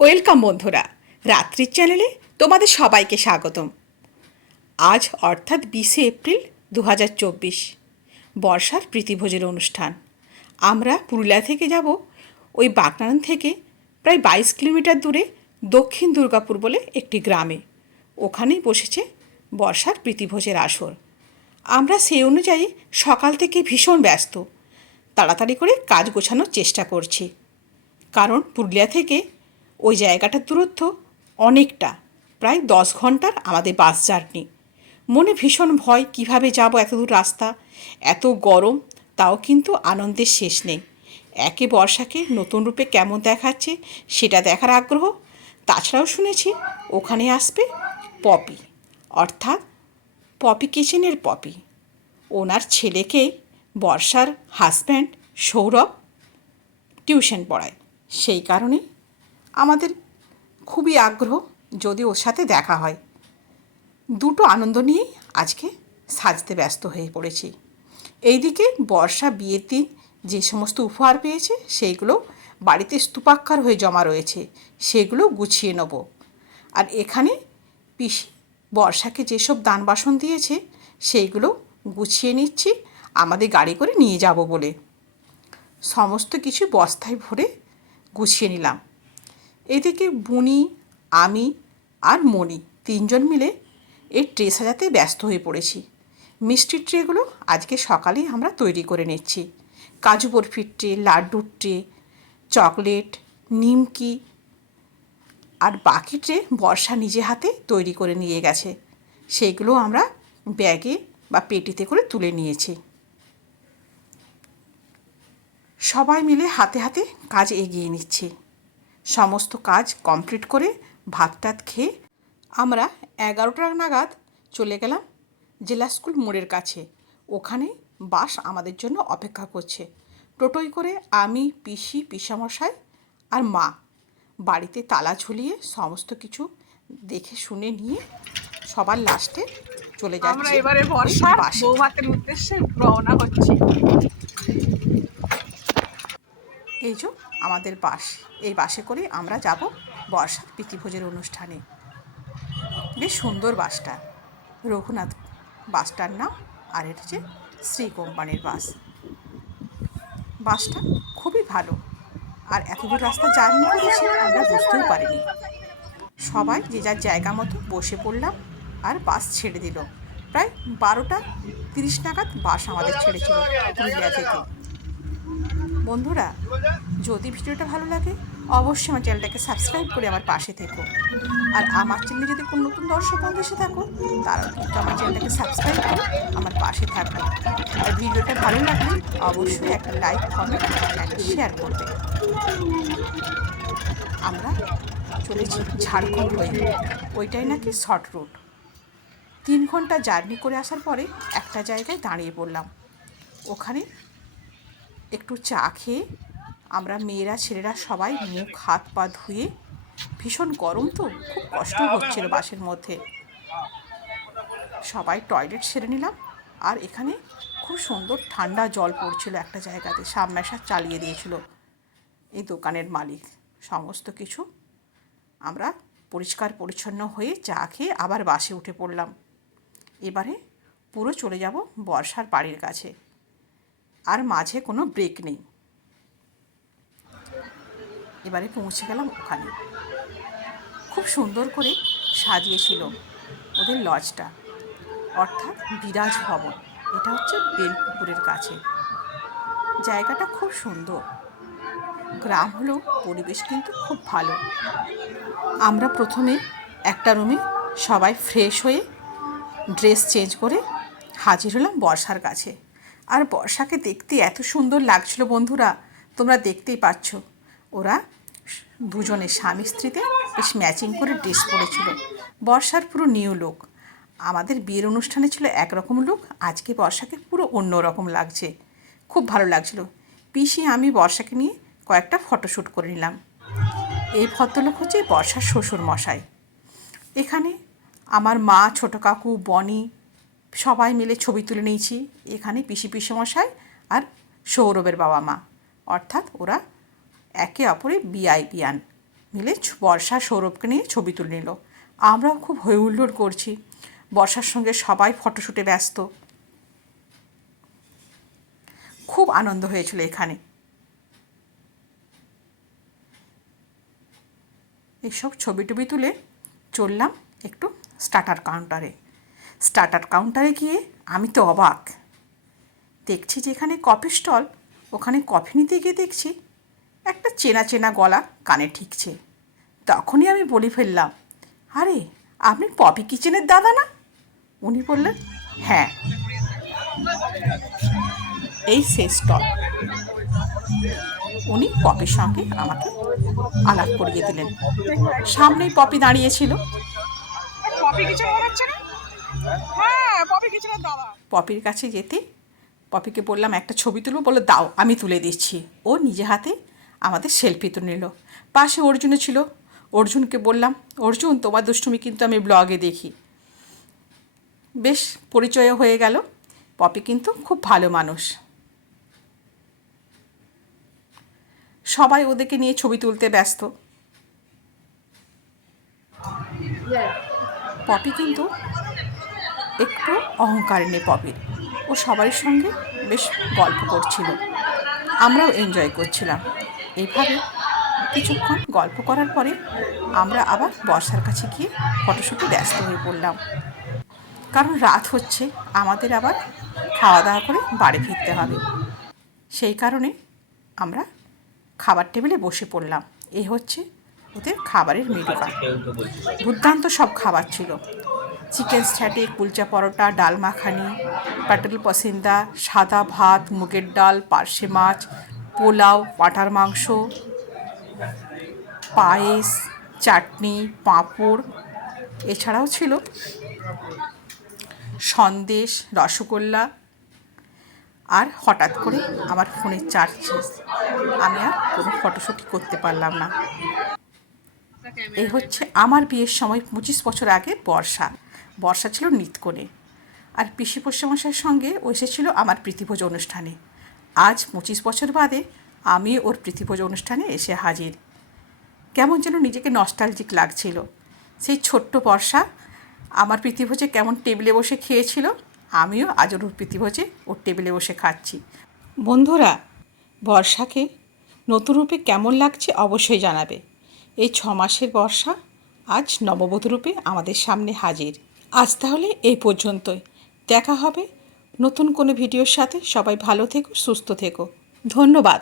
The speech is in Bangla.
ওয়েলকাম বন্ধুরা, রাত্রির চ্যানেলে তোমাদের সবাইকে স্বাগতম। আজ অর্থাৎ 20শে এপ্রিল 2024, বর্ষার প্রীতিভোজের অনুষ্ঠান। আমরা পুরুলিয়া থেকে যাব ওই বাগনান থেকে প্রায় 22 কিলোমিটার দূরে দক্ষিণ দুর্গাপুর বলে একটি গ্রামে। ওখানেই বসেছে বর্ষার প্রীতিভোজের আসর। আমরা সেই অনুযায়ী সকাল থেকে ভীষণ ব্যস্ত, তাড়াতাড়ি করে কাজ গোছানোর চেষ্টা করছি। কারণ পুরুলিয়া থেকে ওই জায়গাটার দূরত্ব অনেকটা, প্রায় 10 ঘন্টার আমাদের বাস জার্নি। মনে ভীষণ ভয়, কিভাবে যাব এত দূর রাস্তা, এত গরম, তাও কিন্তু আনন্দের শেষ নেই। একে বর্ষাকে নতুন রূপে কেমন দেখাচ্ছে সেটা দেখার আগ্রহ। তাছাড়াও শুনেছি ওখানে আসবে পপি, অর্থাৎ পপি কিচেনের পপি। ওনার ছেলেকেই বর্ষার হাজব্যান্ড সৌরভ টিউশন পড়ায়, সেই কারণেই আমাদের খুবই আগ্রহ যদি ওর সাথে দেখা হয়। দুটো আনন্দ নিয়েই আজকে সাজতে ব্যস্ত হয়ে পড়েছি। এইদিকে বর্ষা বিয়ের দিন যে সমস্ত উপহার পেয়েছে সেইগুলো বাড়িতে স্তূপাকার হয়ে জমা রয়েছে, সেগুলো গুছিয়ে নেব। আর এখানে পিসি বর্ষাকে যেসব দান বাসন দিয়েছে সেইগুলো গুছিয়ে নিচ্ছি আমাদের গাড়ি করে নিয়ে যাব বলে। সমস্ত কিছু বস্তায় ভরে গুছিয়ে নিলাম। এদিকে বুনি, আমি আর মণি তিনজন মিলে এই ট্রে সাজাতে ব্যস্ত হয়ে পড়েছি। মিষ্টির ট্রেগুলো আজকে সকালেই আমরা তৈরি করে নিচ্ছি। কাজু বরফির ট্রে, লাড্ডুর ট্রে, চকলেট, নিমকি আর বাকি ট্রে বর্ষা নিজে হাতে তৈরি করে নিয়ে গেছে। সেইগুলো আমরা ব্যাগে বা পেটিতে করে তুলে নিয়েছি। সবাই মিলে হাতে হাতে কাজ এগিয়ে নিচ্ছি। সমস্ত কাজ কমপ্লিট করে ভাত টাত খেয়ে আমরা 11টা নাগাদ চলে গেলাম জেলা স্কুল মোড়ের কাছে। ওখানে বাস আমাদের জন্য অপেক্ষা করছে। টোটোয় করে আমি, পিসি, পিসামশাই আর মা বাড়িতে তালা ঝুলিয়ে সমস্ত কিছু দেখে শুনে নিয়ে সবার লাস্টে চলে যাচ্ছি আমরা এবারে বর্ষার বৌভাতের উদ্দেশ্যে রওনা হচ্ছি। এই যে আমাদের বাস, এই বাসে করে আমরা যাব বর্ষার প্রীতিভোজের অনুষ্ঠানে। বেশ সুন্দর বাসটা, রঘুনাথ বাসটার নাম, আর এটা হচ্ছে শ্রী কোম্পানির বাস। বাসটা খুবই ভালো, আর এত দূর রাস্তা জার্নি করেছি আমরা বুঝতেও পারিনি। সবাই যে যার জায়গা মতো বসে পড়লাম আর বাস ছেড়ে দিল। প্রায় 12টা 30 নাগাদ বাস আমাদের ছেড়েছিল পুরুলিয়া থেকে। বন্ধুরা, যদি ভিডিওটা ভালো লাগে অবশ্যই আমার চ্যানেলটাকে সাবস্ক্রাইব করে আমার পাশে থেকো। আর আমার চ্যানেলে যদি কোনো নতুন দর্শক বন্ধু এসে থাকো তারাও কিন্তু আমার চ্যানেলটাকে সাবস্ক্রাইব করে আমার পাশে থাকবে। আর ভিডিওটা ভালো লাগলে অবশ্যই একটা লাইক, কমেন্ট অ্যান্ড শেয়ার করবে। আমরা চলেছি ঝাড়খণ্ড হয়ে, ওইটাই নাকি শর্ট রুট। 3 ঘন্টা জার্নি করে আসার পরে একটা জায়গায় দাঁড়িয়ে পড়লাম। ওখানে একটু চা খেয়ে আমরা মেয়েরা ছেলেরা সবাই মুখ হাত পা ধুয়ে, ভীষণ গরম তো খুব কষ্ট হচ্ছিল বাসের মধ্যে, সবাই টয়লেট সেরে নিলাম। আর এখানে খুব সুন্দর ঠান্ডা জল পড়ছিল একটা জায়গাতে, সাবমের্সার চালিয়ে দিয়েছিল এই দোকানের মালিক। সমস্ত কিছু আমরা পরিষ্কার পরিচ্ছন্ন হয়ে চা খেয়ে আবার বাসে উঠে পড়লাম। এবারে পুরো চলে যাব বর্ষার বাড়ির কাছে, আর মাঝে কোনো ব্রেক নেই। এবারে পৌঁছে গেলাম ওখানে। খুব সুন্দর করে সাজিয়েছিল ওদের লজটা, অর্থাৎ বিরাজ ভবন। এটা হচ্ছে বেলপুকুরের কাছে। জায়গাটা খুব সুন্দর, গ্রাম হলেও পরিবেশ কিন্তু খুব ভালো। আমরা প্রথমে একটা রুমে সবাই ফ্রেশ হয়ে ড্রেস চেঞ্জ করে হাজির হলাম বর্ষার কাছে। আর বর্ষাকে দেখতে এত সুন্দর লাগছিল বন্ধুরা, তোমরা দেখতেই পাচ্ছ। ওরা দুজনে স্বামী স্ত্রীতে বেশ ম্যাচিং করে ড্রেস পরেছিল। বর্ষার পুরো নিউ লুক। আমাদের বিয়ের অনুষ্ঠানে ছিল একরকম লুক, আজকে বর্ষাকে পুরো অন্য রকম লাগছে, খুব ভালো লাগছিল। পিসি আমি বর্ষাকে নিয়ে কয়েকটা ফটোশ্যুট করে নিলাম। এই ভদ্রলোক হচ্ছে বর্ষার শ্বশুর মশাই। এখানে আমার মা, ছোটো কাকু, বনি সবাই মিলে ছবি তুলে নিয়েছি। এখানে পিসি পিসমশাই আর সৌরভের বাবা মা, অর্থাৎ ওরা একে অপরে বিআই বিয়ান, মিলে বর্ষা সৌরভকে নিয়ে ছবি তুলে নিল। আমরাও খুব হই হুল্লোড় করছি, বর্ষার সঙ্গে সবাই ফটোশ্যুটে ব্যস্ত। খুব আনন্দ হয়েছিল এখানে। এইসব ছবি টবি তুলে চললাম একটু স্টার্টার কাউন্টারে। স্টার্টার কাউন্টারে গিয়ে আমি তো অবাক, দেখছি যেখানে কফি স্টল, ওখানে কফি নিতে গিয়ে দেখছি একটা চেনা চেনা গলা কানে ঠিকছে। তখনই আমি বলে ফেললাম, আরে আপনি পপি কিচেনের দাদা না? উনি বললেন, হ্যাঁ, এই সেই স্টল। উনি পপির সঙ্গে আমাকে আলাপ করিয়ে দিলেন। সামনেই পপি দাঁড়িয়েছিল। পপির কাছে যেতে পপিকে বললাম একটা ছবি তুলবো, বললো দাও আমি তুলে দিচ্ছি। ও নিজে হাতে আমাদের সেলফি তুলে নিল। পাশে অর্জুনও ছিল। অর্জুনকে বললাম, অর্জুন তোমার দুষ্টুমি কিন্তু আমি ব্লগে দেখি। বেশ পরিচয় হয়ে গেল। পপি কিন্তু খুব ভালো মানুষ। সবাই ওদেরকে নিয়ে ছবি তুলতে ব্যস্ত। পপি কিন্তু একটু অহংকার নেই পপির। ও সবার সঙ্গে বেশ গল্প করছিল, আমরাও এনজয় করছিলাম। এইভাবে কিছুক্ষণ গল্প করার পরে আমরা আবার বর্ষার কাছে গিয়ে ফটোশ্যুটে ব্যস্ত হয়ে পড়লাম। কারণ রাত হচ্ছে, আমাদের আবার খাওয়া দাওয়া করে বাড়ি ফিরতে হবে। সেই কারণে আমরা খাবার টেবিলে বসে পড়লাম। এই হচ্ছে ওদের খাবারের মেনু কার্ড। দুর্দান্ত সব খাবার ছিল। চিকেন স্ট্যাটিক, কুলচা পরোটা, ডাল মাখানি, পাটল পসিন্দা, সাদা ভাত, মুগের ডাল, পার্শে মাছ, পোলাও, পাঁঠার মাংস, পায়েস, চাটনি, পাঁপড়। এছাড়াও ছিল সন্দেশ, রসগোল্লা। আর হঠাৎ করে আমার ফোনের চার্জ শেষ, আমি আর কোনো ফটোশ্যুটই করতে পারলাম না। এই হচ্ছে আমার বিয়ের সময় 25 বছর আগে বর্ষা। বর্ষা ছিল নিতকোণে, আর পিসি মশাইয়ের সঙ্গে ও এসেছিল আমার প্রীতিভোজ অনুষ্ঠানে। আজ 25 বছর বাদে আমি ওর প্রীতিভোজ অনুষ্ঠানে এসে হাজির। কেমন যেন নিজেকে নস্টালজিক লাগছিল। সেই ছোট্ট বর্ষা আমার প্রীতিভোজে কেমন টেবিলে বসে খেয়েছিল, আমিও আজ ওর প্রীতিভোজে ওর টেবিলে বসে খাচ্ছি। বন্ধুরা, বর্ষাকে নতুন রূপে কেমন লাগছে অবশ্যই জানাবে। এই 6 মাসের বর্ষা আজ নববধূ রূপে আমাদের সামনে হাজির। আজ তাহলে এই পর্যন্তই। দেখা হবে নতুন কোনো ভিডিওর সাথে। সবাই ভালো থেকো, সুস্থ থেকো। ধন্যবাদ।